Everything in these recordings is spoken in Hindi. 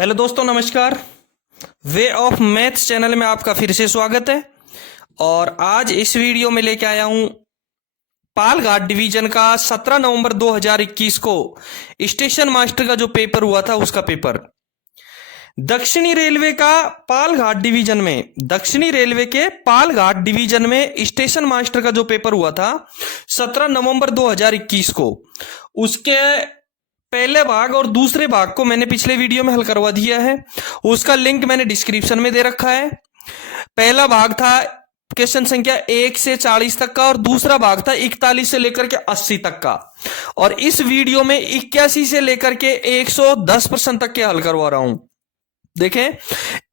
हेलो दोस्तों, नमस्कार। वे ऑफ मैथ्स चैनल में आपका फिर से स्वागत है। और आज इस वीडियो में लेके आया हूं पालघाट डिवीजन का 17 नवंबर 2021 को स्टेशन मास्टर का जो पेपर हुआ था उसका पेपर। दक्षिणी रेलवे का पालघाट डिवीजन में दक्षिणी रेलवे के पालघाट डिवीजन में स्टेशन मास्टर का जो पेपर हुआ था 17 नवंबर 2021 को, उसके पहले भाग और दूसरे भाग को मैंने पिछले वीडियो में हल करवा दिया है। उसका लिंक मैंने डिस्क्रिप्शन में दे रखा है। पहला भाग था क्वेश्चन संख्या 1 से 40 तक का और दूसरा भाग था 41 से लेकर के 80 तक का। और इस वीडियो में 81 से लेकर के 110% तक के हल करवा रहा हूं। देखें,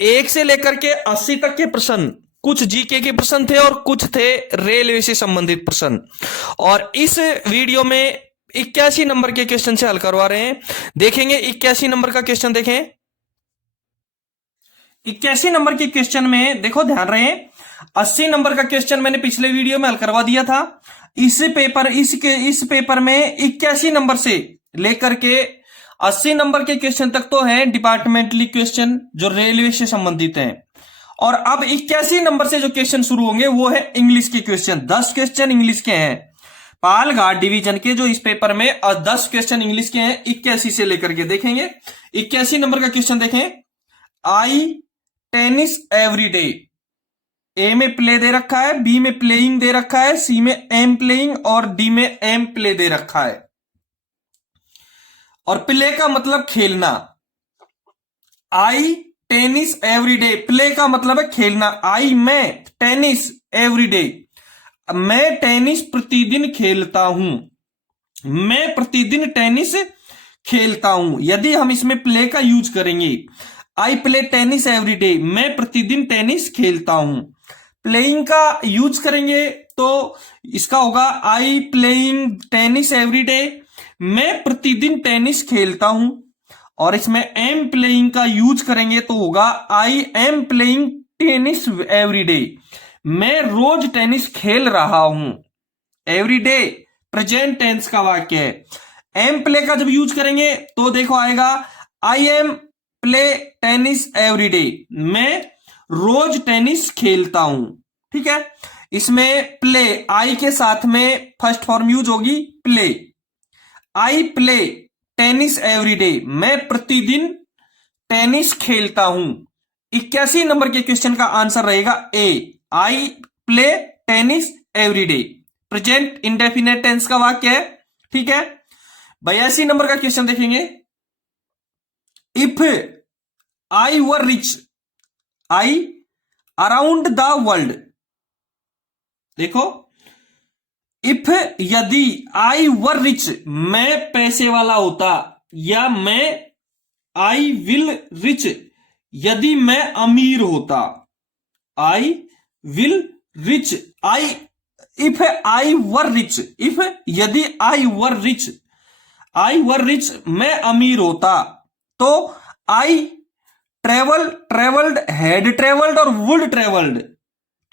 1 से लेकर के 80 तक के प्रश्न कुछ जीके के प्रश्न थे और कुछ थे रेलवे से संबंधित प्रश्न। और इस वीडियो में 81 नंबर के क्वेश्चन से हल करवा रहे हैं। देखेंगे 81 नंबर का क्वेश्चन। देखें 81 नंबर के क्वेश्चन में देखो, ध्यान रहे, 80 नंबर का क्वेश्चन मैंने पिछले वीडियो में हल करवा दिया था। इस पेपर में 81 नंबर से लेकर के 80 नंबर के क्वेश्चन तक तो है डिपार्टमेंटली क्वेश्चन जो रेलवे से संबंधित हैं। और अब 81 नंबर से जो क्वेश्चन शुरू होंगे वो है इंग्लिश के क्वेश्चन। 10 क्वेश्चन इंग्लिश के हैं पालघाट डिवीजन के, जो इस पेपर में 10 क्वेश्चन इंग्लिश के हैं 81 से लेकर के। देखेंगे 81 नंबर का क्वेश्चन। देखें, आई टेनिस एवरी डे। ए में प्ले दे रखा है, बी में प्लेइंग दे रखा है, सी में एम प्लेइंग और डी में एम प्ले दे रखा है। और प्ले का मतलब खेलना। आई टेनिस एवरी डे, प्ले का मतलब है खेलना। आई मैं टेनिस एवरी डे, मैं टेनिस प्रतिदिन खेलता हूं। मैं प्रतिदिन टेनिस खेलता हूं। यदि हम इसमें प्ले का यूज करेंगे, आई प्ले टेनिस एवरी डे, मैं प्रतिदिन टेनिस खेलता हूं। प्लेइंग का यूज करेंगे तो इसका होगा I playing tennis every day, मैं प्रतिदिन टेनिस खेलता हूं। और इसमें एम प्लेइंग का यूज करेंगे तो होगा I am playing tennis every day, मैं रोज टेनिस खेल रहा हूं। एवरी डे प्रेजेंट टेंस का वाक्य है। एम प्ले का जब यूज करेंगे तो देखो आएगा I am play tennis every day, मैं रोज टेनिस खेलता हूं। ठीक है, इसमें प्ले आई के साथ में फर्स्ट फॉर्म यूज होगी प्ले। आई प्ले टेनिस एवरी डे, मैं प्रतिदिन टेनिस खेलता हूं। 81 नंबर के क्वेश्चन का आंसर रहेगा A, I play tennis every day, present indefinite tense का वाक्य है। ठीक है, 82 नंबर का क्वेश्चन देखेंगे। If I were rich I around the world. देखो, इफ यदि आई वर रिच, मैं पैसे वाला होता, या मैं आई विल रिच, यदि मैं अमीर होता। I will rich, I if I were rich, if यदि आई वर रिच, आई वर रिच मैं अमीर होता, तो I travel travelled had travelled और वुड ट्रेवल्ड।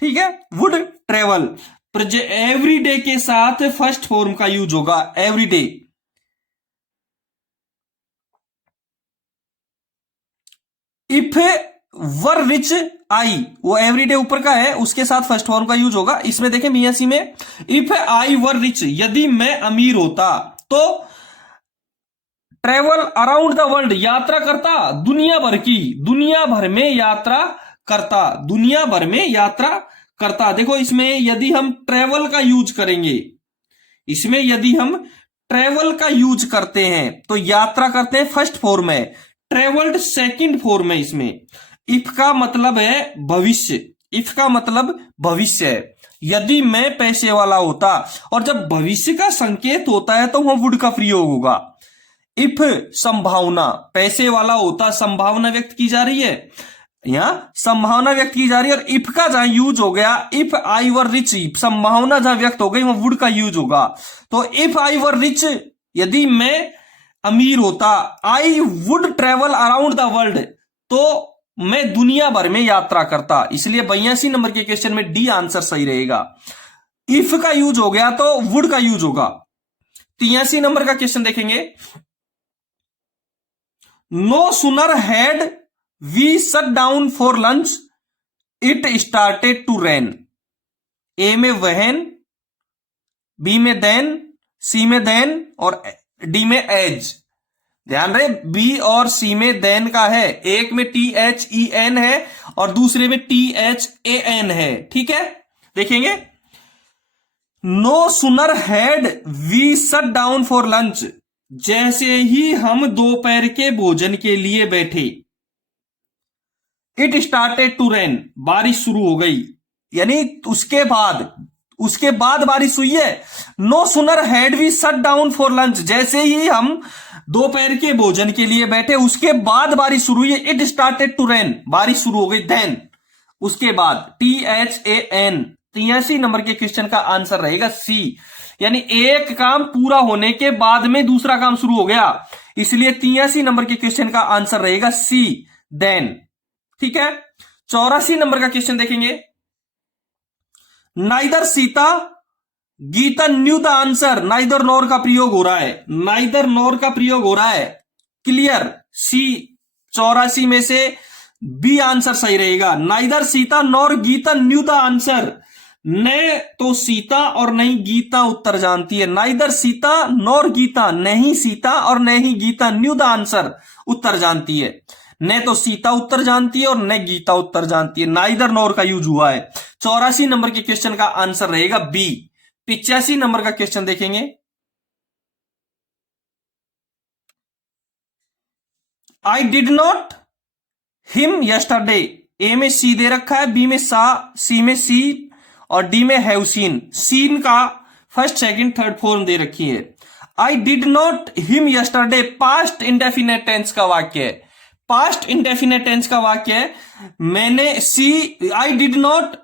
ठीक है, वुड ट्रेवल एवरी डे के साथ फर्स्ट फॉर्म का यूज होगा every day. If were rich I, वो एवरीडे ऊपर का है, उसके साथ फर्स्ट फॉर्म का यूज होगा। इसमें देखें 82 में, इफ आई वर रिच, यदि मैं अमीर होता, तो ट्रेवल अराउंड द वर्ल्ड, यात्रा करता दुनिया भर की, दुनिया भर में यात्रा करता, दुनिया भर में यात्रा करता। देखो, इसमें यदि हम ट्रेवल का यूज करेंगे, इसमें यदि हम ट्रेवल का यूज करते हैं तो यात्रा करते हैं फर्स्ट फॉर्म है, ट्रेवल्ड सेकंड फॉर्म है। इसमें इफ का मतलब है भविष्य, इफ का मतलब भविष्य है। यदि मैं पैसे वाला होता, और जब भविष्य का संकेत होता है तो वह वुड का प्रयोग होगा। इफ संभावना, पैसे वाला होता, संभावना व्यक्त की जा रही है, यहां संभावना व्यक्त की जा रही है। और इफ का जहां यूज हो गया, इफ आई वर रिच, संभावना जहां व्यक्त हो गई वह वुड का यूज होगा। तो इफ आई वर रिच, यदि मैं अमीर होता, I would travel around the world, तो मैं दुनिया भर में यात्रा करता। इसलिए 82 नंबर के क्वेश्चन में डी आंसर सही रहेगा। इफ का यूज हो गया तो वुड का यूज होगा। 83 नंबर का क्वेश्चन देखेंगे। No sooner had we sat down for lunch it started to rain. A में वहन, बी में देन, सी में देन और डी में एज। ध्यान रहे, बी और सी में देन का है, एक में THEN है और दूसरे में THAN है। ठीक है, देखेंगे। No sooner had we sat down for lunch, जैसे ही हम दोपहर के भोजन के लिए बैठे, इट स्टार्टेड टू रेन, बारिश शुरू हो गई, यानी उसके बाद बारिश हुई है। No sooner had we sat down for lunch, जैसे ही हम दोपहर के भोजन के लिए बैठे उसके बाद बारिश शुरू हुई है। इट स्टार्टेड टू रेन, बारिश शुरू हो गई। देन उसके बाद THAN। 83 नंबर के क्वेश्चन का आंसर रहेगा सी, यानी एक काम पूरा होने के बाद में दूसरा काम शुरू हो गया, इसलिए 83 नंबर के क्वेश्चन का आंसर रहेगा सी, देन। ठीक है, 84 नंबर का क्वेश्चन देखेंगे। Neither Sita Gita knew the answer, neither nor का प्रयोग हो रहा है, नाइदर नोर का प्रयोग हो रहा है। क्लियर, सी 84 में से बी आंसर सही रहेगा। Neither Sita nor Gita knew the answer, न तो सीता और नहीं गीता उत्तर जानती है। नाइदर सीता नोर गीता, नहीं सीता और नहीं गीता न्यू द आंसर, उत्तर जानती है। न तो सीता उत्तर जानती है और न गीता उत्तर जानती है, नाइदर नोर का यूज हुआ है। 84 नंबर के क्वेश्चन का आंसर रहेगा बी। 85 नंबर का क्वेश्चन देखेंगे। I did not him yesterday, A में सी दे रखा है, बी में सा, सी में सी और डी में हैव सीन। सीन का फर्स्ट सेकंड थर्ड फॉर्म दे रखी है। I did not him yesterday past indefinite tense का वाक्य है, पास्ट इंडेफिनेट टेंस का वाक्य है। मैंने आई did not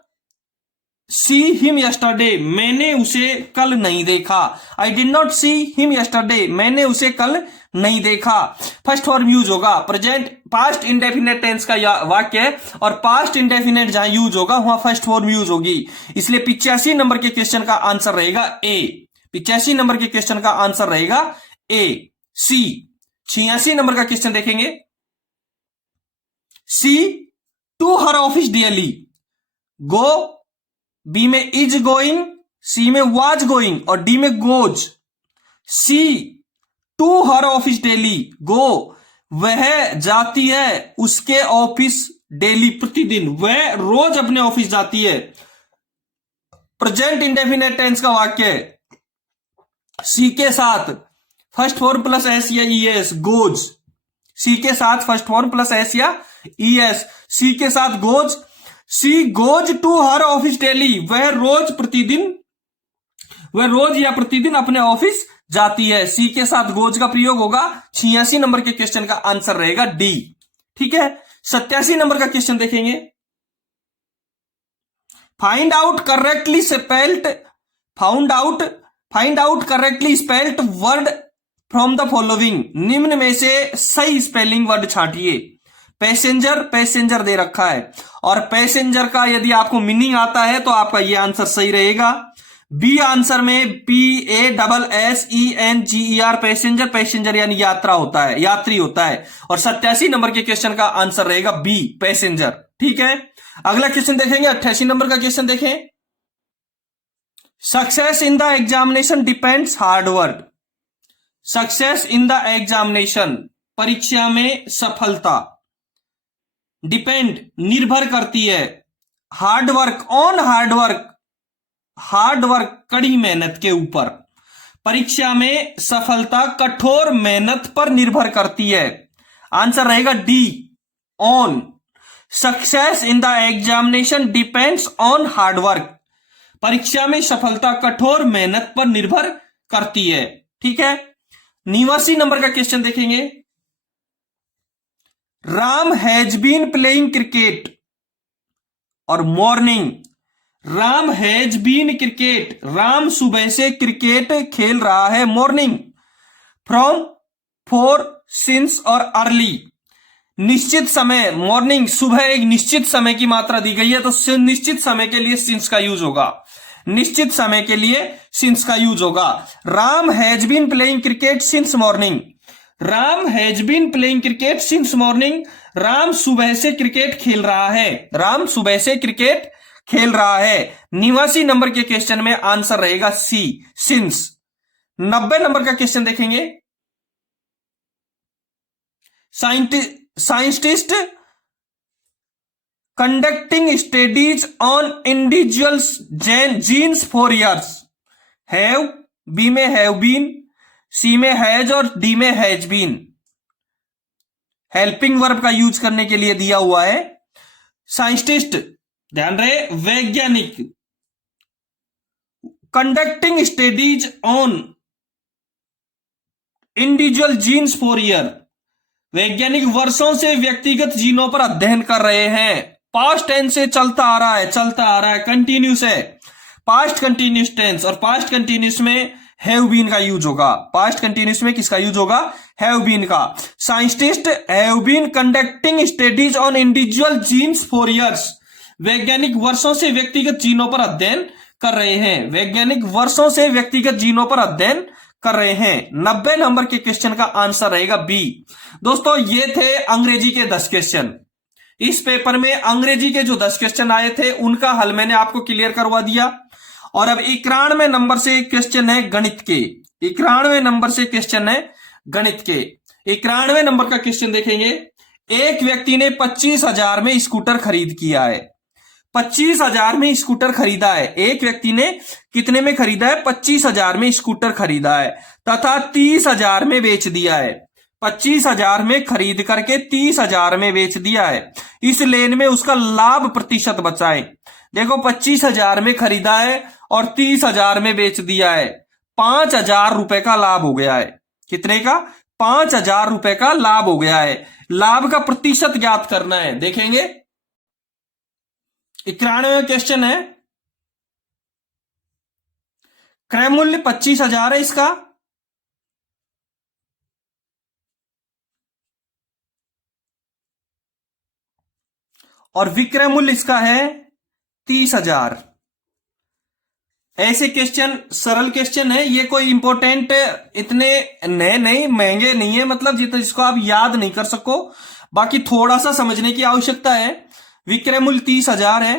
see him yesterday, मैंने उसे कल नहीं देखा। आई did not see him yesterday, मैंने उसे कल नहीं देखा। फर्स्ट फॉर्म यूज होगा, प्रेजेंट पास्ट इंडेफिनेट टेंस का वाक्य है और पास्ट इंडेफिनेट जहां यूज होगा वहां फर्स्ट फॉर्म यूज होगी, इसलिए 85 नंबर के क्वेश्चन का आंसर रहेगा ए। 85 नंबर के क्वेश्चन का आंसर रहेगा ए, सी। 86 नंबर का क्वेश्चन देखेंगे। She to her office daily, go, B में इज गोइंग, सी में वाज गोइंग और डी में goes. She to her office daily, go, वह जाती है उसके ऑफिस डेली, प्रतिदिन, वह रोज अपने ऑफिस जाती है। प्रेजेंट इंडेफिनेट टेंस का वाक्य है। सी के साथ फर्स्ट फॉर्म प्लस एस या ईएस, गोज। सी के साथ फर्स्ट फॉर्म प्लस एस या ईएस, सी के साथ goes. C goes to her office daily, वह रोज या प्रतिदिन अपने ऑफिस जाती है। सी के साथ गोज का प्रयोग होगा। 86 नंबर के क्वेश्चन का आंसर रहेगा डी। ठीक है, 87 नंबर का क्वेश्चन देखेंगे। Find out correctly spelled word from the following, निम्न में से सही स्पेलिंग वर्ड छांटिए। पैसेंजर दे रखा है और पैसेंजर का यदि आपको मीनिंग आता है तो आपका यह आंसर सही रहेगा। बी आंसर में PASSENGER, पैसेंजर यानी यात्रा होता है, यात्री होता है। और 87 नंबर के क्वेश्चन का आंसर रहेगा बी, पैसेंजर। ठीक है, अगला क्वेश्चन देखेंगे। 88 नंबर का क्वेश्चन देखें। Success in the examination depends hard work, success in the examination, परीक्षा में सफलता, डिपेंड निर्भर करती है, hard work on hard work कड़ी मेहनत के ऊपर। परीक्षा में सफलता कठोर मेहनत पर निर्भर करती है। आंसर रहेगा D, on. Success in the examination depends on hard work, परीक्षा में सफलता कठोर मेहनत पर निर्भर करती है। ठीक है, 89 नंबर का क्वेश्चन देखेंगे। Ram has been playing cricket और morning, Ram has been cricket, Ram सुबह से क्रिकेट खेल रहा है। मॉर्निंग, फ्रॉम, फॉर, सिंस और अर्ली, निश्चित समय। मॉर्निंग सुबह एक निश्चित समय की मात्रा दी गई है तो निश्चित समय के लिए सिंस का यूज होगा, निश्चित समय के लिए सिंस का यूज होगा। Ram has been playing cricket since morning, Ram has been playing cricket since morning. Ram सुबह से क्रिकेट खेल रहा है। राम सुबह से क्रिकेट खेल रहा है। 89 नंबर के क्वेश्चन में आंसर रहेगा सी, सिंस। 90 नंबर का क्वेश्चन देखेंगे। Scientist conducting studies on individuals genes for years. Have, B में हैव बीन, सी में हैज और डी में हैज बीन। हेल्पिंग वर्ब का यूज करने के लिए दिया हुआ है। साइंटिस्ट, ध्यान रहे, वैज्ञानिक, conducting studies on individual genes for year. वैज्ञानिक वर्षों से व्यक्तिगत जीनों पर अध्ययन कर रहे हैं। पास्ट टेंस से चलता आ रहा है, चलता आ रहा है, कंटिन्यूस है, पास्ट कंटिन्यूस टेंस। और पास्ट कंटिन्यूस में हैव बीन का यूज होगा। पास्ट कंटिन्यूस में किसका यूज होगा? हैव बीन का। Scientist have been conducting studies on individual genes for years. वैज्ञानिक वर्षों से व्यक्तिगत जीनों पर अध्ययन कर रहे हैं। वैज्ञानिक वर्षों से व्यक्तिगत जीनों पर अध्ययन कर रहे हैं। 90 नंबर के क्वेश्चन का आंसर रहेगा बी। दोस्तों, ये थे अंग्रेजी के 10 क्वेश्चन। इस पेपर में अंग्रेजी के जो 10 क्वेश्चन आए थे उनका हल मैंने आपको क्लियर करवा दिया। और अब 91 नंबर से क्वेश्चन है गणित के। 91 नंबर से क्वेश्चन है गणित के। 91 नंबर का क्वेश्चन देखेंगे। एक व्यक्ति ने 25,000 में स्कूटर खरीद किया है। 25,000 में स्कूटर खरीदा है। एक व्यक्ति ने कितने में खरीदा है? 25,000 में स्कूटर खरीदा है तथा 30,000 में बेच दिया है। 25,000 में खरीद करके 30,000 में बेच दिया है। इस लेन में उसका लाभ प्रतिशत बचाएं। देखो, 25,000 में खरीदा है और 30,000 में बेच दिया है। 5,000 रुपए का लाभ हो गया है। कितने का? 5,000 रुपए का लाभ हो गया है। लाभ का प्रतिशत ज्ञात करना है। देखेंगे, 91 क्वेश्चन है। क्रय मूल्य 25,000 है इसका। और विक्रय मूल्य इसका है 30,000। ऐसे क्वेश्चन सरल क्वेश्चन है। ये कोई इंपॉर्टेंट इतने नए नहीं, महंगे नहीं है, मतलब जिसको आप याद नहीं कर सको। बाकी थोड़ा सा समझने की आवश्यकता है। विक्रय मूल्य 30,000 है,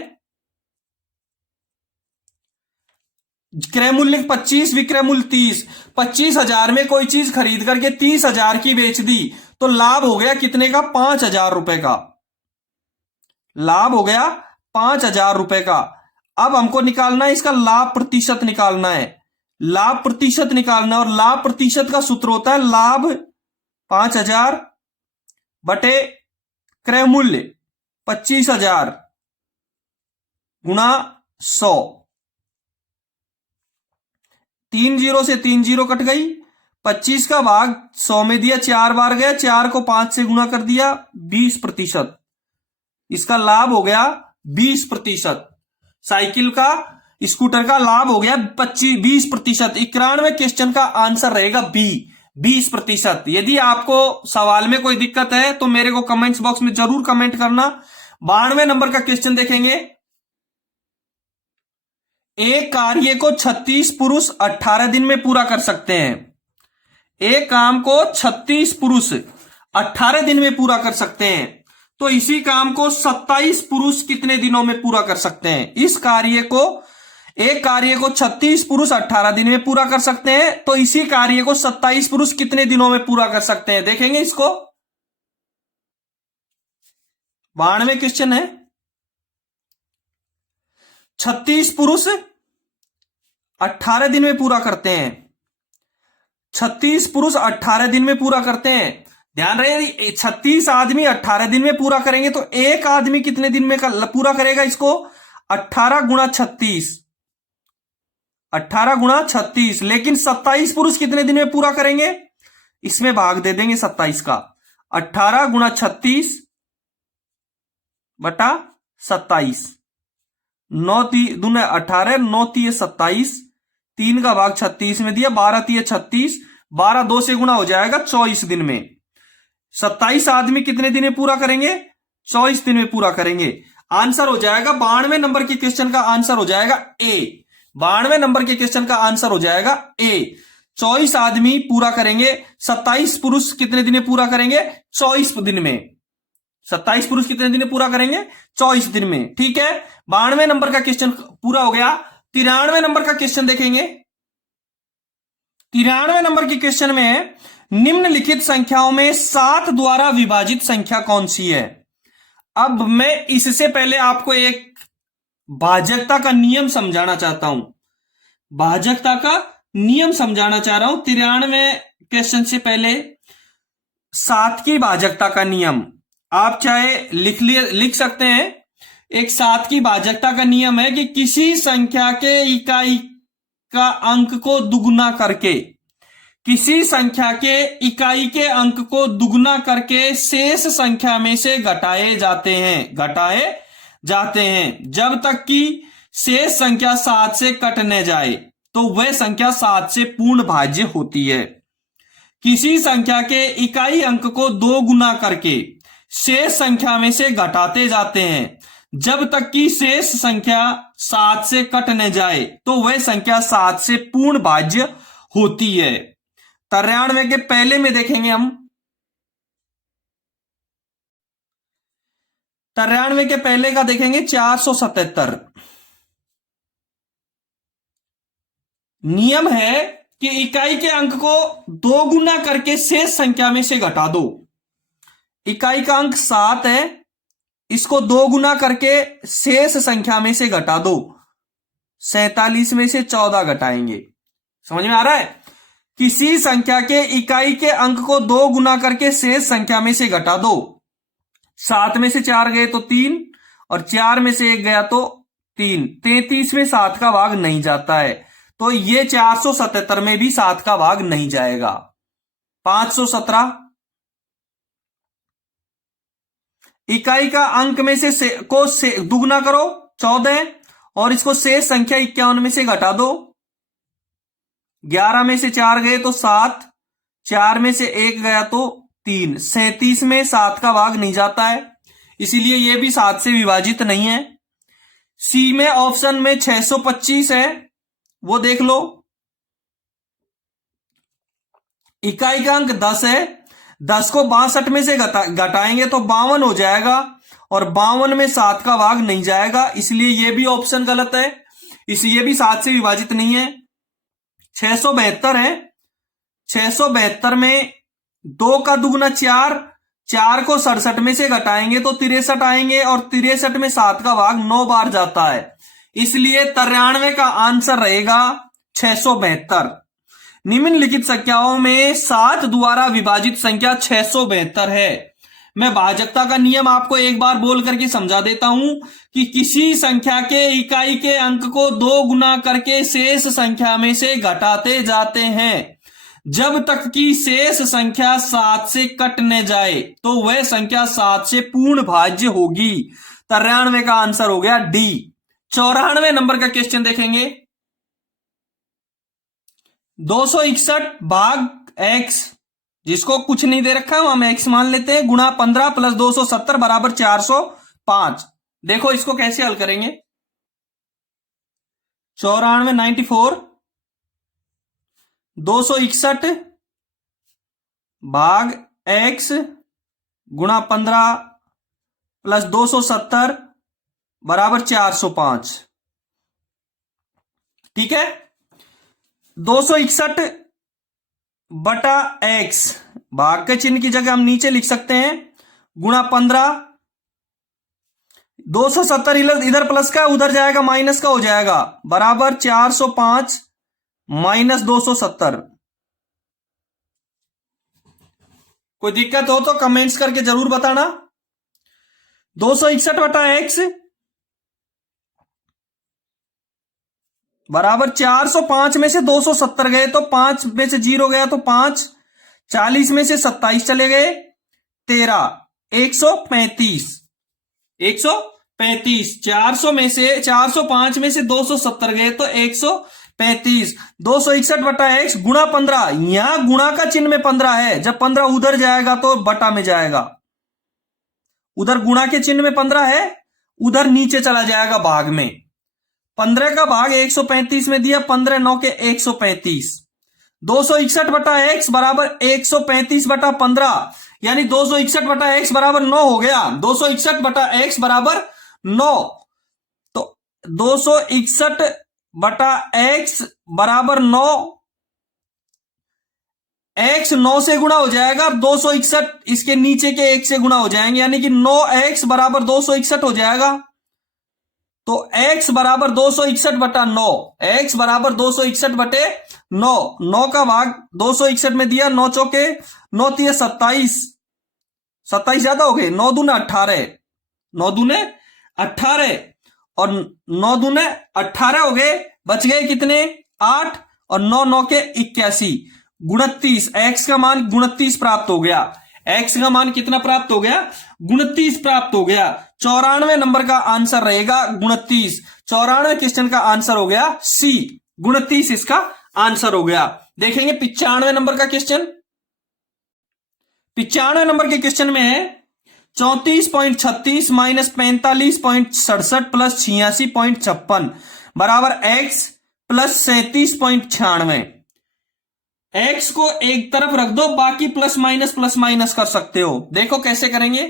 क्रय मूल्य 25, विक्रय मूल्य 30। 25,000 में कोई चीज खरीद करके 30,000 की बेच दी तो लाभ हो गया कितने का? 5,000 रुपए का। लाभ हो गया 5,000 रुपए का। अब हमको निकालना है इसका लाभ प्रतिशत निकालना है। लाभ प्रतिशत निकालना है और लाभ प्रतिशत का सूत्र होता है लाभ 5,000 बटे क्रय मूल्य 25,000 गुणा 100। 3 जीरो से 3 जीरो कट गई। 25 का भाग 100 में दिया, 4 बार गया, 4 को 5 से गुणा कर दिया, 20%। इसका लाभ हो गया 20%। साइकिल का, स्कूटर का लाभ हो गया 20%। 91 क्वेश्चन का आंसर रहेगा बी, 20%। यदि आपको सवाल में कोई दिक्कत है तो मेरे को कमेंट्स बॉक्स में जरूर कमेंट करना। 92 नंबर का क्वेश्चन देखेंगे। एक कार्य को 36 पुरुष 18 दिन में पूरा कर सकते हैं। एक काम को 36 पुरुष 18 दिन में पूरा कर सकते हैं, तो इसी काम को 27 पुरुष कितने दिनों में पूरा कर सकते हैं? इस कार्य को, एक कार्य को 36 पुरुष 18 दिन में पूरा कर सकते हैं, तो इसी कार्य को 27 पुरुष कितने दिनों में पूरा कर सकते हैं? देखेंगे इसको। 92 क्वेश्चन है। 36 पुरुष 18 दिन में पूरा करते हैं। 36 पुरुष 18 दिन में पूरा करते हैं। ध्यान रहे, 36 आदमी 18 दिन में पूरा करेंगे तो एक आदमी कितने दिन में पूरा करेगा इसको? 18 गुणा 36, 18 गुणा 36। लेकिन 27 पुरुष कितने दिन में पूरा करेंगे? इसमें भाग दे देंगे 27 का। 18 गुणा 36 बटा 27। 9 दूने 18, 9 तिये 27, 3 का भाग 36 में दिया, 12 तिये 36, 12 2 से गुणा हो जाएगा 24 दिन में। 27 आदमी कितने दिन में पूरा करेंगे? 24 दिन में पूरा करेंगे। आंसर हो जाएगा 92 नंबर के क्वेश्चन का आंसर हो जाएगा ए। 92 नंबर के क्वेश्चन का आंसर हो जाएगा ए। 24 आदमी पूरा करेंगे, 27 पुरुष कितने दिन में पूरा करेंगे? 24 दिन में। 27 पुरुष कितने दिन में पूरा करेंगे? 24 दिन में। ठीक है, 92 नंबर का क्वेश्चन पूरा हो गया। 93 नंबर का क्वेश्चन देखेंगे। 93 नंबर के क्वेश्चन में निम्नलिखित संख्याओं में 7 द्वारा विभाजित संख्या कौन सी है? अब मैं इससे पहले आपको एक भाजकता का नियम समझाना चाहता हूं। भाजकता का नियम समझाना चाह रहा हूं 93 क्वेश्चन से पहले। 7 की भाजकता का नियम आप चाहे लिख सकते हैं। एक 7 की भाजकता का नियम है कि किसी संख्या के इकाई का अंक को दुगुना करके, किसी संख्या के इकाई के अंक को दुगुना करके शेष संख्या में से घटाए जाते हैं जब तक कि शेष संख्या 7 से कट न जाए तो वह संख्या 7 से पूर्ण भाज्य होती है। किसी संख्या के इकाई अंक को 2 गुना करके शेष संख्या में से घटाते जाते हैं जब तक कि शेष संख्या 7 से कट न जाए तो वह संख्या 7 से पूर्ण भाज्य होती है। 93 के पहले में देखेंगे हम। 93 के पहले का देखेंगे 477। नियम है कि इकाई के अंक को 2 गुना करके शेष संख्या में से घटा दो। इकाई का अंक 7 है, इसको 2 गुना करके शेष संख्या में से घटा दो। 47 में से 14 घटाएंगे। समझ में आ रहा है? किसी संख्या के इकाई के अंक को 2 गुना करके शेष संख्या में से घटा दो। 7 में से 4 गए तो 3 और 4 में से 1 गया तो 3। 33 में 7 का भाग नहीं जाता है, तो ये 477 में भी 7 का भाग नहीं जाएगा। 517 इकाई का अंक में से को दुगुना करो 14 और इसको शेष संख्या 51 में से घटा दो। 11 में से 4 गए तो 7, 4 में से 1 गया तो 3। 37 में 7 का भाग नहीं जाता है, इसीलिए यह भी 7 से विभाजित नहीं है। सी में ऑप्शन में 625 है, वो देख लो। इकाई का अंक 10 है, 10 को 62 में से घटाएंगे तो 52 हो जाएगा और 52 में 7 का भाग नहीं जाएगा, इसलिए यह भी ऑप्शन गलत है, इसलिए भी 7 से विभाजित नहीं है। 672 है, 672 में 2 का दुगुना 4, 4 को 67 में से घटाएंगे तो 63 आएंगे और 63 में 7 का भाग 9 बार जाता है, इसलिए 93 का आंसर रहेगा 672। निम्नलिखित संख्याओं में 7 द्वारा विभाजित संख्या 672 है। मैं भाजकता का नियम आपको एक बार बोल करके समझा देता हूं कि किसी संख्या के इकाई के अंक को 2 गुना करके शेष संख्या में से घटाते जाते हैं जब तक कि शेष संख्या 7 से कट न जाए तो वह संख्या 7 से पूर्ण भाज्य होगी। 93 का आंसर हो गया डी। 94 नंबर का क्वेश्चन देखेंगे। 261 भाग x, जिसको कुछ नहीं दे रखा है हम x मान लेते हैं, गुणा 15 प्लस 270 बराबर 405। देखो इसको कैसे हल करेंगे। 94 94 261 भाग x गुणा 15 प्लस 270 बराबर 405। ठीक है, 261 बटा x, भाग के चिन्ह की जगह हम नीचे लिख सकते हैं, गुणा 15। 270 इधर प्लस का उधर जाएगा माइनस का हो जाएगा, बराबर 405 माइनस 270। कोई दिक्कत हो तो कमेंट्स करके जरूर बताना। 261 बटा x बराबर 405 में से 270 गए तो 5 में से 0 गया तो 5, 40 में से 27 चले गए 13, 135, 135। 400 में से 405 में से 270 गए तो 135। 261 बटा x गुणा 15, यहां गुणा का चिन्ह में 15 है, जब 15 उधर जाएगा तो बटा में जाएगा। उधर गुणा के चिन्ह में 15 है, उधर नीचे चला जाएगा भाग में। 15 का भाग 135 में दिया, 15 9 के 135, 261/x बराबर 135/15, यानी 261/x बराबर 9 हो गया। 261/x बराबर 9, तो 261/x बराबर 9, x 9 से गुणा हो जाएगा, 261 इसके नीचे के 1 से गुणा हो जाएंगे, यानी कि 9x बराबर 261 हो जाएगा। तो x बराबर 261/9, x बराबर 261/9, 9 का भाग 261 में दिया, 9 चौके 9 तिये 27, 27 ज्यादा हो गए, 9 दूने 18, 9 दूने 18 और 9 दूने 18 हो गए, बच गए कितने 8 और 9 9 के 81, 29, x का मान 29 प्राप्त हो गया। x का मान कितना प्राप्त हो गया 29 प्राप्त हो गया। 94 नंबर का आंसर रहेगा 29। 94 क्वेश्चन का आंसर हो गया सी, 29 इसका आंसर हो गया। देखेंगे 95 नंबर का क्वेश्चन। 95 नंबर के क्वेश्चन में है 34.36 माइनस 45.67 प्लस 86.56 बराबर x प्लस 37.96। x को एक तरफ रख दो, बाकी प्लस माइनस कर सकते हो। देखो कैसे करेंगे,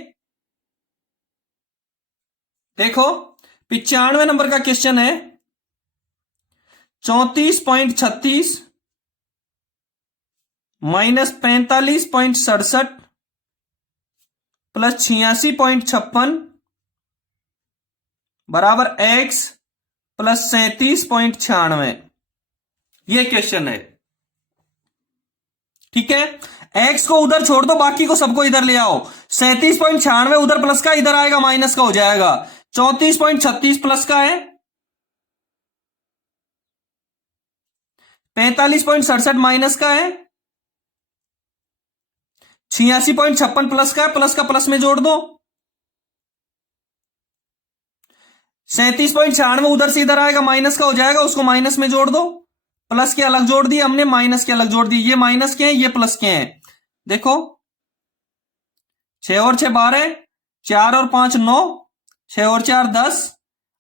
देखो 95 नंबर का क्वेश्चन है 34.36 माइनस 45.67 प्लस 86.56 बराबर x प्लस 37.96, ये क्वेश्चन है। ठीक है, x को उधर छोड़ दो, बाकी को सबको इधर ले आओ। 37.96 उधर प्लस का, इधर आएगा माइनस का हो जाएगा। 34.36 प्लस का है, 45.67 माइनस का है, 86.56 प्लस का है, प्लस का प्लस में जोड़ दो। 37.96 उधर से इधर आएगा माइनस का हो जाएगा, उसको माइनस में जोड़ दो। प्लस के अलग जोड़ दिए हमने, माइनस के अलग जोड़ दिए। ये माइनस के हैं, ये प्लस के हैं। देखो 6 और 6 12, 4 और 5 9, 6 और 4 10,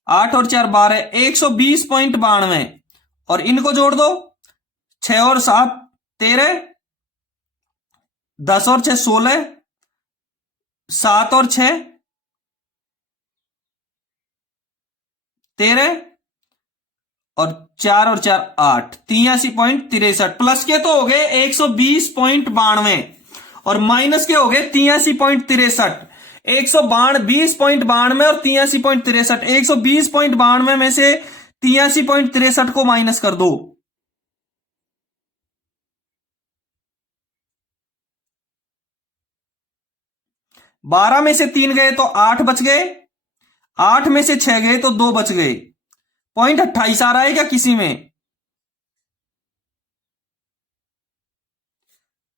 8 और 4 12, 120.92 और इनको जोड़ दो। 6 और 7 13, 10 और 6 16, 7 और 6 13 और 4 और 4 8, 83.63 प्लस के तो हो गए 120.92 और माइनस के हो गए 83.63। 120.92 और 83.63, 120.92 में से 83.63 को माइनस कर दो। बारह में से 3 गए तो 8 बच गए, 8 में से 6 गए तो 2 बच गए। 0.28 आ रहा है क्या किसी में?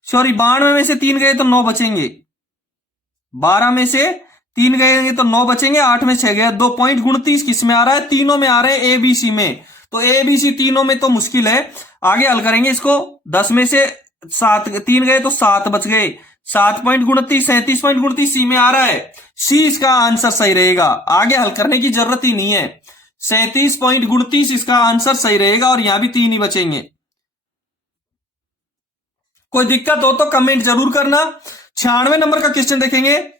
सॉरी, 92 में से 3 गए तो 9 बचेंगे। 12 में से 3 गए तो 9 बचेंगे, 8 में 6 गए। 2.29 किस में आ रहा है? तीनों में आ रहे हैं, ABC में। तो ABC तीनों में तो मुश्किल है, आगे हल करेंगे इसको। 10 में से 7 3 गए तो 7 बच गए। 7.29 37.29 सी में आ रहा है। सी इसका आंसर सही रहेगा, आगे हल करने की जरूरत ही नहीं है। 37.29 इसका आंसर सही रहेगा और यहां भी 3 ही बचेंगे। कोई दिक्कत हो तो कमेंट जरूर करना। 96 नंबर का क्वेश्चन देखेंगे।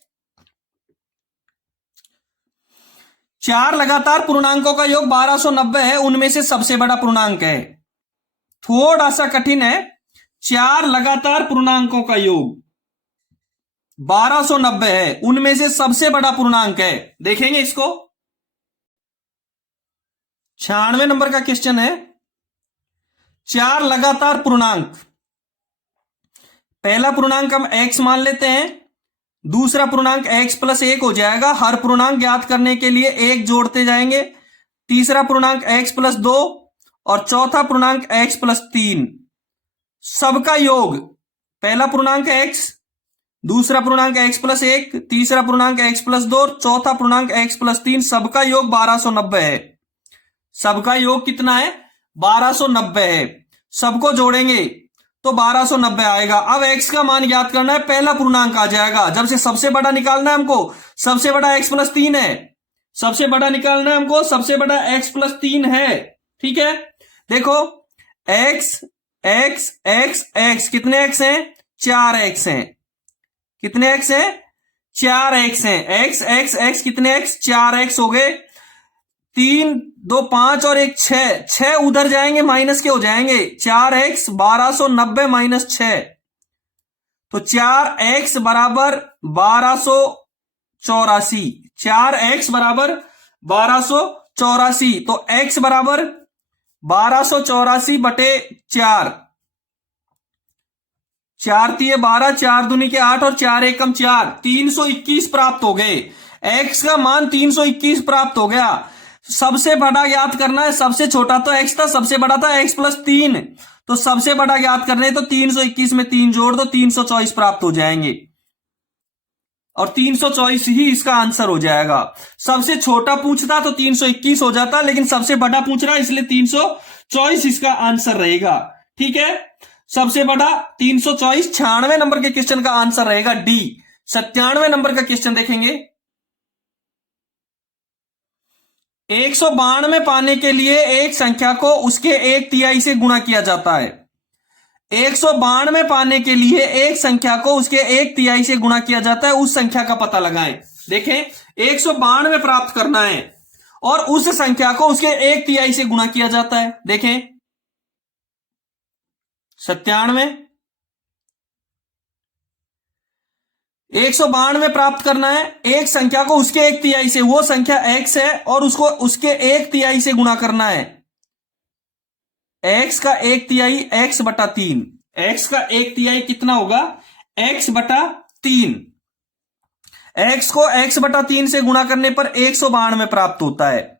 4 लगातार पूर्णांकों का योग 1290 है, उनमें से सबसे बड़ा पूर्णांक है। थोड़ा सा कठिन है। 4 लगातार पूर्णांकों का योग 1290 है, उनमें से सबसे बड़ा पूर्णांक है। देखेंगे इसको। 96 नंबर का क्वेश्चन है। 4 लगातार पूर्णांक, पहला पूर्णांक हम x मान लेते हैं, दूसरा पूर्णांक x प्लस 1 हो जाएगा। हर पूर्णांक ज्ञात करने के लिए 1 जोड़ते जाएंगे। तीसरा पूर्णांक x प्लस 2 और चौथा पूर्णांक x प्लस 3। सबका योग, पहला पूर्णांक x, दूसरा पूर्णांक x प्लस 1, तीसरा पूर्णांक x प्लस 2 और चौथा पूर्णांक x प्लस 3। सबका योग 1290 है। सबका योग कितना है? 1290 है। सबको जोड़ेंगे तो 1290 आएगा। अब x का मान ज्ञात करना है, पहला पूर्णांक आ जाएगा। जब से सबसे बड़ा निकालना है हमको, सबसे बड़ा x प्लस 3 है। सबसे बड़ा निकालना है हमको, सबसे बड़ा x प्लस 3 है। ठीक है, देखो x एक्स एक्स एक्स, कितने एक्स हैं? 4 एक्स हैं। कितने एक्स हैं? 4 एक्स हैं। एक्स एक्स एक्स कितने एक्स? 4 एक्स हो गए। 3 2 5 और 1 6, 6 उधर जाएंगे माइनस के हो जाएंगे। 4 एक्स 1290 माइनस 6, तो 4 एक्स बराबर 1284। 4 एक्स बराबर 1284, तो एक्स बराबर 1284 बटे 4, 4 तिये 12, 4 दूनी के 8 और 4 एकम 4, 321 प्राप्त हो गए। एक्स का मान 321 प्राप्त हो गया। सबसे बड़ा ज्ञात करना है, सबसे छोटा तो एक्स था, सबसे बड़ा था एक्स प्लस 3, तो सबसे बड़ा ज्ञात करने तो 321 में 3 जोड़ दो, 324 प्राप्त हो जाएंगे और 324 ही इसका आंसर हो जाएगा। सबसे छोटा पूछता तो 321 हो जाता, लेकिन सबसे बड़ा पूछ रहा है इसलिए 324 इसका आंसर रहेगा। ठीक है, सबसे बड़ा 324, 96 नंबर के क्वेश्चन का आंसर रहेगा डी। 97 नंबर का क्वेश्चन देखेंगे। 192 पाने के लिए एक संख्या को उसके 1/3 से गुणा किया जाता है। 192 पाने के लिए एक संख्या को उसके 1/3 से गुणा किया जाता है, उस संख्या का पता लगाएं। देखें, 192 प्राप्त करना है और उस संख्या को उसके 1/3 से गुणा किया जाता है। देखें, 97, 192 प्राप्त करना है, एक संख्या को उसके 1/3 से, वो संख्या x है और उसको उसके 1/3 से गुणा करना है। x का 1/3 x बटा 3, x का 1/3 कितना होगा? x बटा 3। x को x बटा 3 से गुणा करने पर 192 प्राप्त होता है।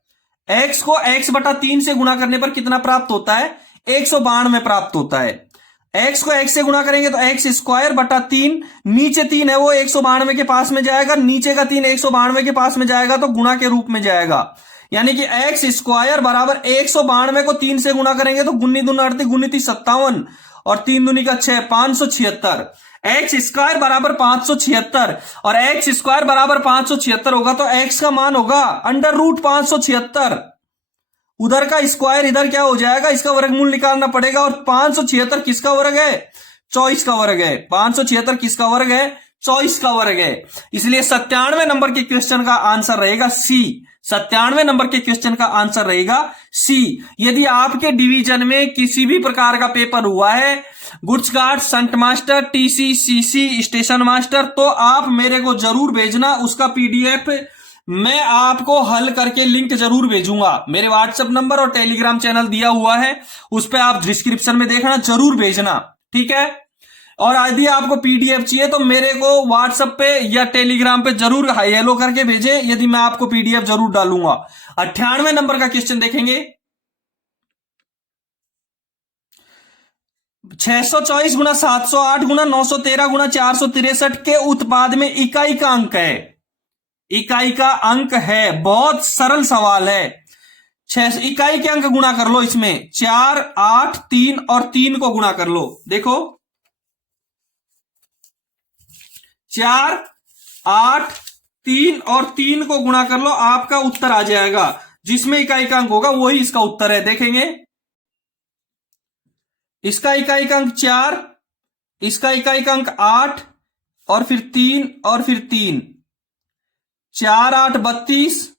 x को x बटा 3 से गुणा करने पर कितना प्राप्त होता है? 192 प्राप्त होता है। x को x से गुणा करेंगे तो x स्क्वायर बटा 3, नीचे 3 है वो 192 के पास में जाएगा, नीचे का 3 192 के पास में जाएगा तो गुणा के रूप में जाएगा। यानी कि x स्क्वायर बराबर 192 को 3 से गुणा करेंगे तो गुन्नी दूना 38, गुन्नी 30 57 और 3 दूनी का 6, 576। एक्स स्क्वायर बराबर 576 और एक्स स्क्वायर बराबर 576 होगा तो x का मान होगा √576। उधर का स्क्वायर इधर क्या हो जाएगा? इसका वर्गमूल निकालना पड़ेगा और 576 किसका वर्ग है? 24 का वर्ग है। 576 किसका वर्ग है? 24 का वर्ग है। इसलिए 97 नंबर के क्वेश्चन का आंसर रहेगा सी। 97 नंबर के क्वेश्चन का आंसर रहेगा सी। यदि आपके डिवीजन में किसी भी प्रकार का पेपर हुआ है, goods guard, shunt master, TC, CC, station master, तो आप मेरे को जरूर भेजना। उसका पीडीएफ मैं आपको हल करके लिंक जरूर भेजूंगा। मेरे व्हाट्सएप नंबर और टेलीग्राम चैनल दिया हुआ है, उस पर आप डिस्क्रिप्शन में देखना, जरूर भेजना। ठीक है, और यदि आपको पीडीएफ चाहिए तो मेरे को व्हाट्सएप पे या टेलीग्राम पे जरूर हाई हेलो करके भेजे, यदि मैं आपको पीडीएफ जरूर डालूंगा। 98 नंबर का क्वेश्चन देखेंगे। 624 गुना 708 गुना 913 गुना 463 के उत्पाद में इकाई का अंक है। इकाई का अंक है, बहुत सरल सवाल है। 6 इकाई के अंक गुणा कर लो, इसमें 4 8 3 और 3 को गुणा कर लो। देखो 4 8 3 और 3 को गुणा कर लो, आपका उत्तर आ जाएगा। जिसमें इकाई का अंक होगा वही इसका उत्तर है। देखेंगे, इसका इकाई का अंक 4, इसका इकाई का अंक 8 और फिर 3 और फिर 3, 4 8 32,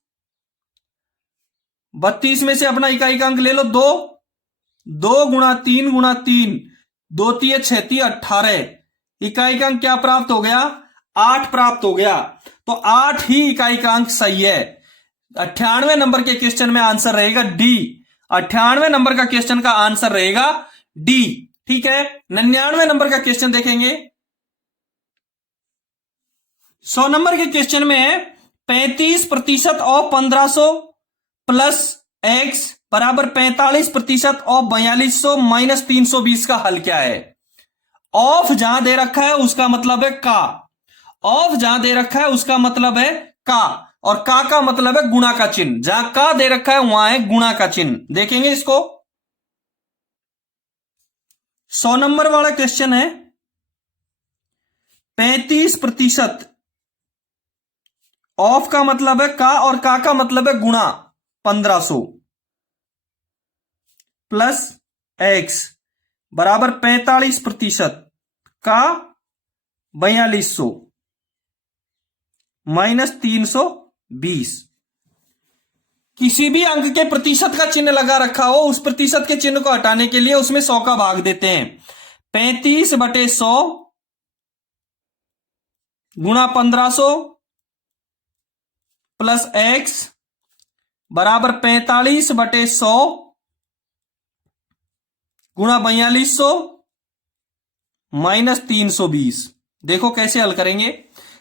32 में से अपना इकाई का अंक ले लो 2, 2 गुणा 3 गुणा 3, 2 3 6 18, इकाई का अंक क्या प्राप्त हो गया? 8 प्राप्त हो गया। तो 8 ही इकाई का अंक सही है। 98 नंबर के क्वेश्चन में आंसर रहेगा डी। 98 नंबर का क्वेश्चन का आंसर रहेगा डी। ठीक है, 99 नंबर का क्वेश्चन देखेंगे। 100 नंबर के क्वेश्चन में है 35% ऑफ 1500 प्लस एक्स बराबर 45% ऑफ 4200 माइनस 320 का हल क्या है? ऑफ जहां दे रखा है उसका मतलब है का, ऑफ जहां दे रखा है उसका मतलब है का, और का मतलब है गुणा का चिन्ह। जहां का दे रखा है वहां है गुणा का चिन्ह। देखेंगे इसको। 100 नंबर वाला क्वेश्चन है 35%, ऑफ का मतलब है का और का मतलब है गुणा 1500 प्लस एक्स बराबर 45% का 4200 माइनस 320। किसी भी अंक के प्रतिशत का चिन्ह लगा रखा हो, उस प्रतिशत के चिन्ह को हटाने के लिए उसमें 100 का भाग देते हैं। 35/100 गुणा 1500 प्लस x बराबर 45/100 गुणा 4200 माइनस 320। देखो कैसे हल करेंगे।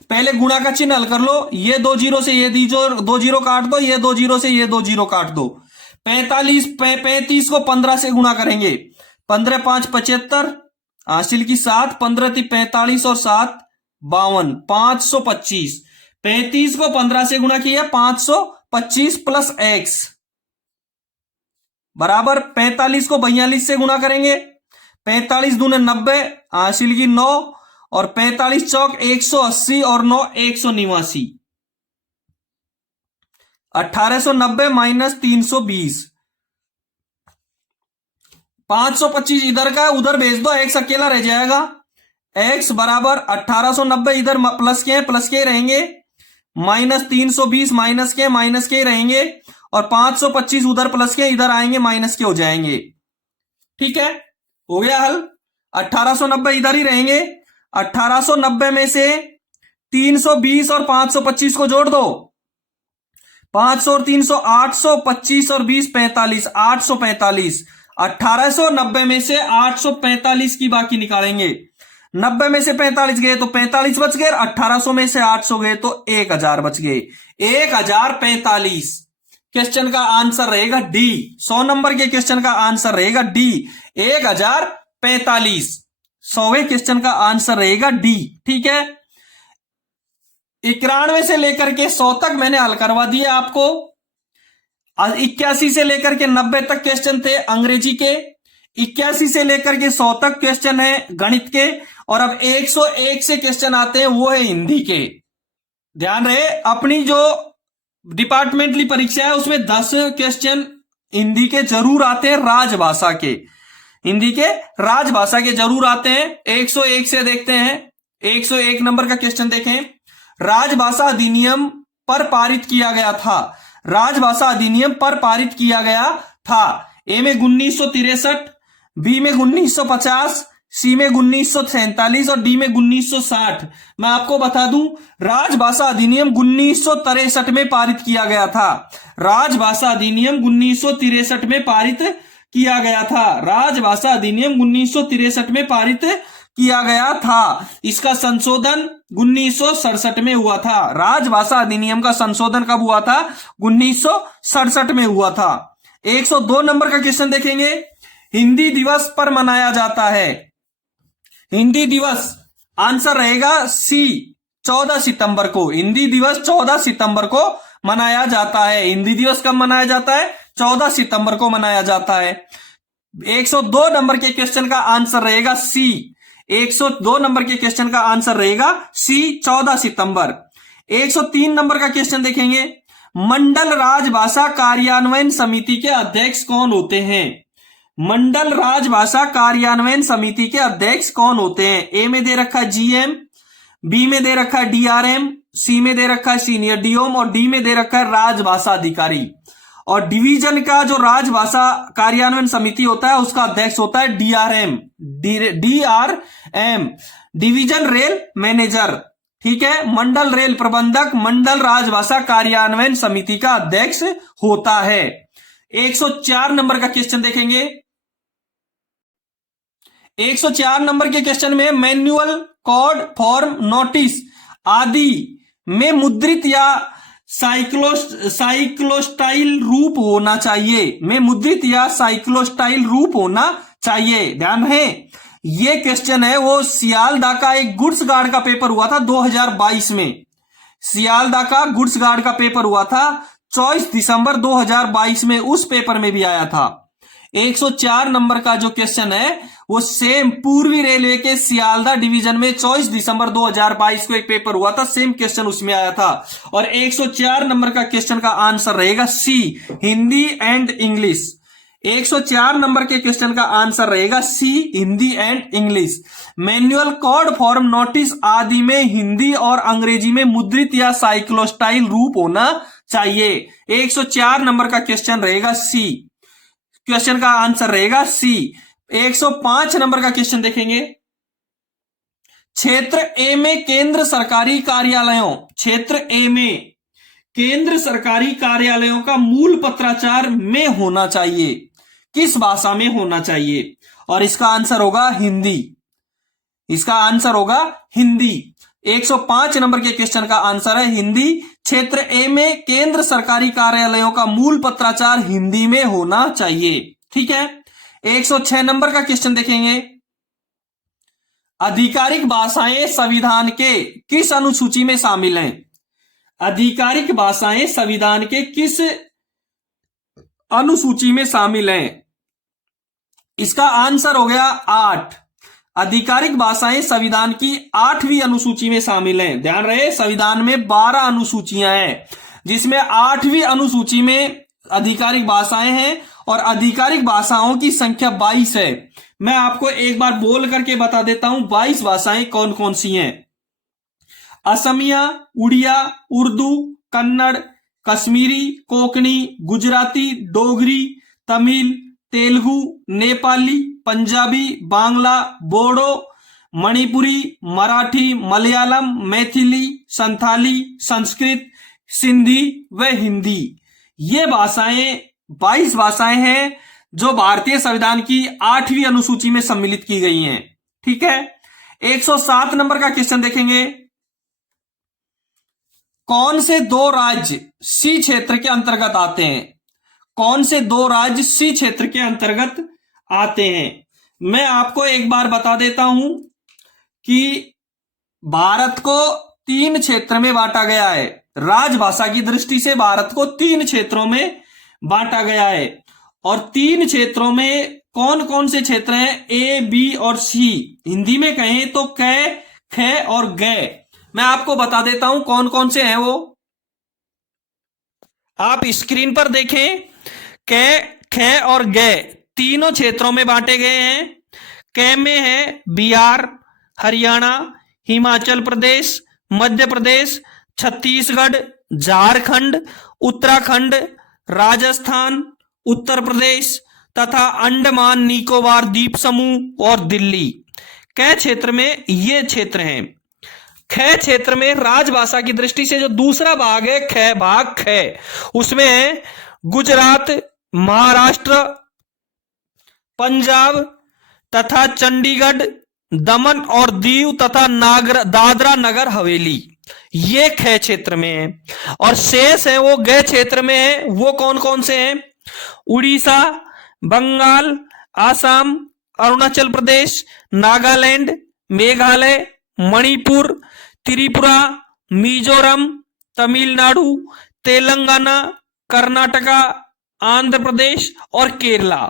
पहले गुणा का चिन्ह हल कर लो। ये 2 जीरो से ये दो जीरो काट दो, ये 2 जीरो से ये 2 जीरो काट दो। 35 को 15 से गुणा करेंगे। 15 5 75, हासिल की 7, 15 थी 45 और 7 52, 525। 35 को 15 से गुणा किया 525 प्लस x बराबर 45 को 42 से गुणा करेंगे। 45 दूने 90, हासिल की 9 और 45 चौक 180 और 9 189। 1890 माइनस 320। 525 इधर का उधर भेज दो, x अकेला रह जाएगा। x बराबर 1890 इधर प्लस के रहेंगे, माइनस 320 माइनस के रहेंगे और 525 उधर प्लस के इधर आएंगे, माइनस के हो जाएंगे। ठीक है, हो गया हल। 1890 इधर ही रहेंगे। 1890 में से 320 और 525 को जोड़ दो। 500 और 300 825 और 20 45 845। 1890 में से 845 की बाकी निकालेंगे। 90 में से 45 गए तो 45 बच गए। 1800 में से 800 गए तो 1000 बच गए। 1045 क्वेश्चन का आंसर रहेगा डी। 100 नंबर के क्वेश्चन का आंसर रहेगा डी। 1045 100वें क्वेश्चन का आंसर रहेगा डी। ठीक है, 91 से लेकर के 100 तक मैंने हल करवा दिए आपको। 81 से लेकर के 90 तक क्वेश्चन थे अंग्रेजी के। 81 से लेकर के 100 तक क्वेश्चन है गणित के। और अब 101 से क्वेश्चन आते हैं, वो है हिंदी के। ध्यान रहे, अपनी जो डिपार्टमेंटली परीक्षा है उसमें 10 क्वेश्चन हिंदी के जरूर आते हैं, राजभाषा के। हिंदी के राजभाषा के जरूर आते हैं। 101 से देखते हैं। 101 नंबर का क्वेश्चन देखें। राजभाषा अधिनियम पर पारित किया गया था। राजभाषा अधिनियम पर पारित किया गया था। ए में 1963, बी में 1950, सी में 1947 और डी में 1960। मैं आपको बता दूं, राजभाषा अधिनियम 1963 में पारित किया गया था। राजभाषा अधिनियम 1963 में पारित किया गया था। राजभाषा अधिनियम 1963 में पारित किया गया था। इसका संशोधन 1967 में हुआ था। राजभाषा अधिनियम का संशोधन कब हुआ था? 1967 में हुआ था। 102 नंबर का क्वेश्चन देखेंगे। हिंदी दिवस पर मनाया जाता है। हिंदी दिवस आंसर रहेगा सी, 14 सितंबर को। हिंदी दिवस 14 सितंबर को मनाया जाता है। हिंदी दिवस कब मनाया जाता है? 14 सितंबर को मनाया जाता है। 102 नंबर के क्वेश्चन का आंसर रहेगा सी। 102 नंबर के क्वेश्चन का आंसर रहेगा सी, 14 सितंबर। 103 नंबर का क्वेश्चन देखेंगे। मंडल राजभाषा कार्यान्वयन समिति के अध्यक्ष कौन होते हैं? मंडल राजभाषा कार्यान्वयन समिति के अध्यक्ष कौन होते हैं? ए में दे रखा है जीएम, बी में दे रखा है डीआरएम, सी में दे रखा है सीनियर डीओम और डी में दे रखा है राजभाषा अधिकारी। और डिवीजन का जो राजभाषा कार्यान्वयन समिति होता है उसका अध्यक्ष होता है DRM, DRM, division rail manager. ठीक है, मंडल रेल प्रबंधक मंडल राजभाषा कार्यान्वयन समिति का अध्यक्ष होता है। 104 नंबर का क्वेश्चन देखेंगे। 104 नंबर के क्वेश्चन में मैनुअल, कोड, फॉर्म, नोटिस आदि में मुद्रित या साइक्लोस्टाइल रूप होना चाहिए। में मुद्रित या साइक्लोस्टाइल रूप होना चाहिए। ध्यान है, ये क्वेश्चन है वो सियालदा का एक गुड्स गार्ड का पेपर हुआ था 2022 में। सियालदा का गुड्स गार्ड का पेपर हुआ था 24 दिसंबर 2022 में। उस पेपर में भी आया था। 104 नंबर का जो क्वेश्चन है वो सेम पूर्वी रेलवे के सियालदा डिवीजन में 24 दिसंबर 2022 को एक पेपर हुआ था। सेम क्वेश्चन उसमें आया था। और 104 नंबर का क्वेश्चन का आंसर रहेगा C, Hindi and English. 104 number के क्वेश्चन का आंसर रहेगा C, Hindi and English. Manual, code, form, notice आदि में हिंदी और अंग्रेजी में मुद्रित या साइक्लोस्टाइल रूप होना चाहिए। 104 नंबर का क्वेश्चन रहेगा सी, क्वेश्चन का आंसर रहेगा सी। 105 नंबर का क्वेश्चन देखेंगे। क्षेत्र ए में केंद्र सरकारी कार्यालयों, क्षेत्र ए में केंद्र सरकारी कार्यालयों का मूल पत्राचार में होना चाहिए, किस भाषा में होना चाहिए? और इसका आंसर होगा हिंदी, इसका आंसर होगा हिंदी। 105 नंबर के क्वेश्चन का आंसर है हिंदी। क्षेत्र ए में केंद्र सरकारी कार्यालयों का मूल पत्राचार हिंदी में होना चाहिए, ठीक है। 106 नंबर का क्वेश्चन देखेंगे। आधिकारिक भाषाएं संविधान के किस अनुसूची में शामिल हैं? आधिकारिक भाषाएं संविधान के किस अनुसूची में शामिल हैं? इसका आंसर हो गया 8। आधिकारिक भाषाएं संविधान की 8वीं अनुसूची में शामिल हैं। ध्यान रहे, संविधान में 12 अनुसूचियां हैं, जिसमें 8वीं अनुसूची में आधिकारिक भाषाएं हैं और आधिकारिक भाषाओं की संख्या 22 है। मैं आपको एक बार बोल करके बता देता हूं 22 भाषाएं कौन कौन सी हैं। असमिया, उड़िया, उर्दू, कन्नड़, कश्मीरी, कोंकणी, गुजराती, डोगरी, तमिल, तेलुगु, नेपाली, पंजाबी, बांग्ला, बोडो, मणिपुरी, मराठी, मलयालम, मैथिली, संथाली, संस्कृत, सिंधी व हिंदी। ये भाषाएं 22 भाषाएं हैं जो भारतीय संविधान की 8वीं अनुसूची में सम्मिलित की गई हैं, ठीक है। 107 नंबर का क्वेश्चन देखेंगे। कौन से 2 राज्य सी क्षेत्र के अंतर्गत आते हैं? कौन से 2 राज्य सी क्षेत्र के अंतर्गत आते हैं? मैं आपको एक बार बता देता हूं कि भारत को 3 क्षेत्र में बांटा गया है। राजभाषा की दृष्टि से भारत को 3 क्षेत्रों में बांटा गया है, और 3 क्षेत्रों में कौन कौन से क्षेत्र हैं? ए, बी और सी। हिंदी में कहें तो कै, खे और गे। मैं आपको बता देता हूं कौन कौन से हैं वो। आप स्क्रीन पर देखें, कै, खे और गे तीनों क्षेत्रों में बांटे गए हैं। कै में है बिहार, हरियाणा, हिमाचल प्रदेश, मध्य प्रदेश, छत्तीसगढ़, झारखंड, उत्तराखंड, राजस्थान, उत्तर प्रदेश तथा अंडमान निकोबार द्वीप समूह और दिल्ली। कै क्षेत्र में ये क्षेत्र हैं। खे क्षेत्र में राजभाषा की दृष्टि से जो दूसरा भाग है, खे भाग खे, उसमें है गुजरात, महाराष्ट्र, पंजाब तथा चंडीगढ़, दमन और दीव तथा दादरा नगर हवेली, ये खे क्षेत्र में है। और शेष है वो गे क्षेत्र में है। वो कौन कौन से हैं? उड़ीसा, बंगाल, आसाम, अरुणाचल प्रदेश, नागालैंड, मेघालय, मणिपुर, त्रिपुरा, मिजोरम, तमिलनाडु, तेलंगाना, कर्नाटका, आंध्र प्रदेश और केरला,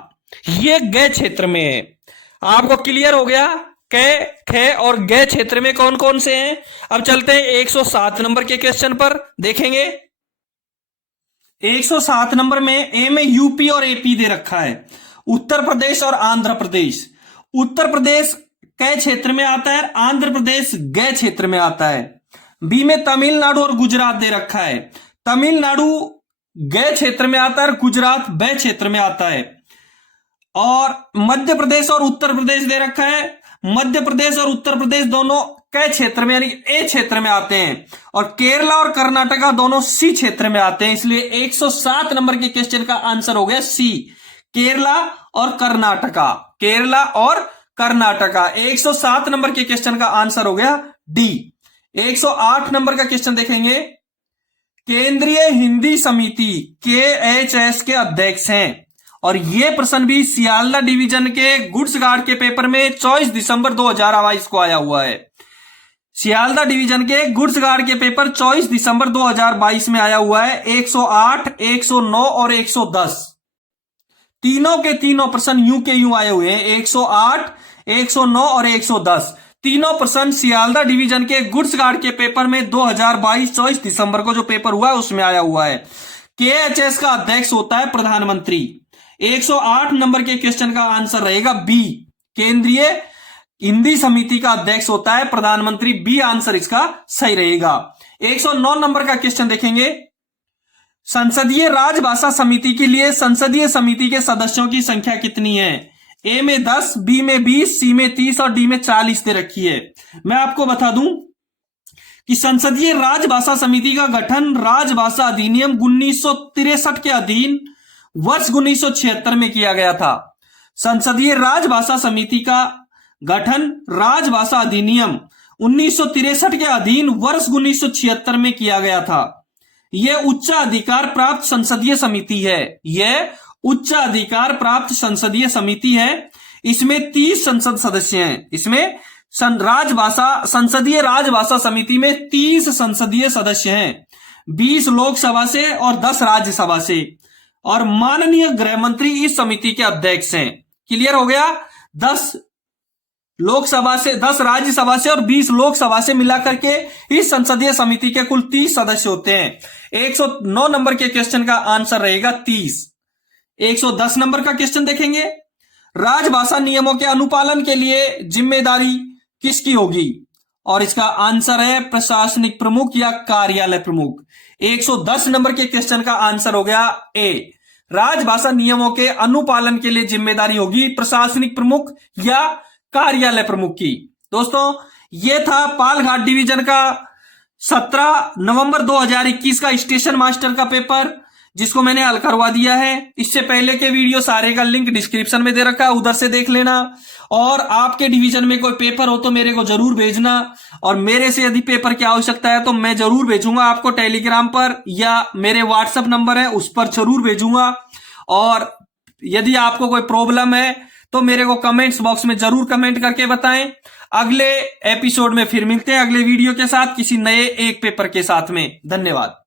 ये गे क्षेत्र में है। आपको क्लियर हो गया कै, खे और गे क्षेत्र में कौन कौन से हैं? अब चलते हैं 107 नंबर के क्वेश्चन पर, देखेंगे। 107 नंबर में ए में यूपी और एपी दे रखा है, उत्तर प्रदेश और आंध्र प्रदेश। उत्तर प्रदेश कै क्षेत्र में आता है, आंध्र प्रदेश गे क्षेत्र में आता है। बी में तमिलनाडु और गुजरात दे रखा है, तमिलनाडु गे क्षेत्र में आता है, गुजरात बै क्षेत्र में आता है। और मध्य प्रदेश और उत्तर प्रदेश दे रखा है, मध्य प्रदेश और उत्तर प्रदेश दोनों कै क्षेत्र में यानी ए क्षेत्र में आते हैं, और केरला और कर्नाटका दोनों सी क्षेत्र में आते हैं। इसलिए 107 नंबर के क्वेश्चन का आंसर हो गया सी, केरला और कर्नाटका, केरला और कर्नाटका। 107 नंबर के क्वेश्चन का आंसर हो गया डी। 108 नंबर का क्वेश्चन देखेंगे। केंद्रीय हिंदी समिति KHS के अध्यक्ष हैं, और यह प्रश्न भी सियालदा डिवीजन के गुड्स गार्ड के पेपर में 24 दिसंबर 2022 को आया हुआ है। सियालदा डिवीजन के गुड्स गार्ड के पेपर 24 दिसंबर 2022 में आया हुआ है। 108, 109 और 110 तीनों के तीनों प्रश्न यूं के यूं आए हुए हैं। 108, 109 और 110 तीनों प्रश्न सियालदा डिवीजन के गुड्स गार्ड के पेपर में 2022 24 दिसंबर को जो पेपर हुआ है उसमें आया हुआ है। KHS का अध्यक्ष होता है प्रधानमंत्री। 108 नंबर के क्वेश्चन का आंसर रहेगा बी, केंद्रीय हिंदी समिति का अध्यक्ष होता है प्रधानमंत्री। बी आंसर इसका सही रहेगा। 109 नंबर का क्वेश्चन देखेंगे, संसदीय राजभाषा समिति के लिए संसदीय समिति के सदस्यों की संख्या कितनी है? ए में 10, बी में 20, सी में 30 और डी में 40 दे रखी है। मैं आपको बता दूं कि संसदीय राजभाषा समिति का गठन राजभाषा अधिनियम 1963 के अधीन वर्ष 1976 में किया गया था। संसदीय राजभाषा समिति का गठन राजभाषा अधिनियम 1963 के अधीन वर्ष 1976 में किया गया था। यह उच्चाधिकार प्राप्त संसदीय समिति है। यह उच्चाधिकार प्राप्त संसदीय समिति है। इसमें 30 संसद सदस्य हैं। इसमें संसदीय राजभाषा समिति में 30 संसदीय सदस्य हैं, 20 लोकसभा से और 10 राज्यसभा से, और माननीय गृह मंत्री इस समिति के अध्यक्ष हैं। क्लियर हो गया? 10 लोकसभा से, 10 राज्यसभा से और 20 लोकसभा से मिलाकर के इस संसदीय समिति के कुल 30 सदस्य होते हैं। 109 नंबर के क्वेश्चन का आंसर रहेगा 30। 110 नंबर का क्वेश्चन देखेंगे, राजभाषा नियमों के अनुपालन के लिए जिम्मेदारी किसकी होगी? और इसका आंसर है प्रशासनिक प्रमुख या कार्यालय प्रमुख। 110 नंबर के क्वेश्चन का आंसर हो गया ए, राजभाषा नियमों के अनुपालन के लिए जिम्मेदारी होगी प्रशासनिक प्रमुख या कार्यालय प्रमुख की। दोस्तों, यह था पालघाट डिवीजन का 17 नवंबर 2021 का स्टेशन मास्टर का पेपर, जिसको मैंने हल करवा दिया है। इससे पहले के वीडियो सारे का लिंक डिस्क्रिप्शन में दे रखा है, उधर से देख लेना। और आपके डिवीजन में कोई पेपर हो तो मेरे को जरूर भेजना, और मेरे से यदि पेपर की आवश्यकता है तो मैं जरूर भेजूंगा आपको टेलीग्राम पर, या मेरे व्हाट्सएप नंबर है उस पर जरूर भेजूंगा। और यदि आपको कोई प्रॉब्लम है तो मेरे को कमेंट्स बॉक्स में जरूर कमेंट करके बताएं। अगले एपिसोड में फिर मिलते हैं अगले वीडियो के साथ, किसी नए एक पेपर के साथ में। धन्यवाद।